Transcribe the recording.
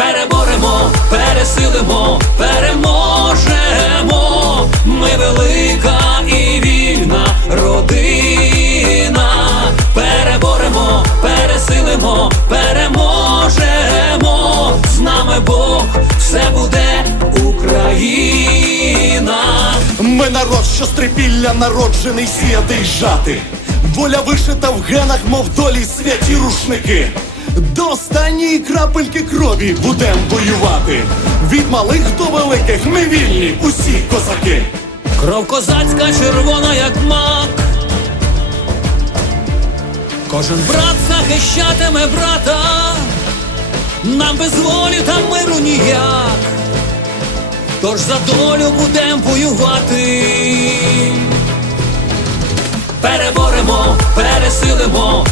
переборемо, пересилимо, переможемо. Ми велика і вільна родина. Переборемо, пересилимо, переможемо. З нами Бог, все буде Україна. Ми народ, що з трипілля народжений сіяти й жати. Воля вишита в генах, мов долі святі рушники. До останньої крапельки крові будем воювати. Від малих до великих ми вільні, усі козаки. Кров козацька червона, як мак. Кожен брат захищатиме брата, нам без волі та миру ніяк. Тож за долю будем воювати. Переборемо, пересилимо,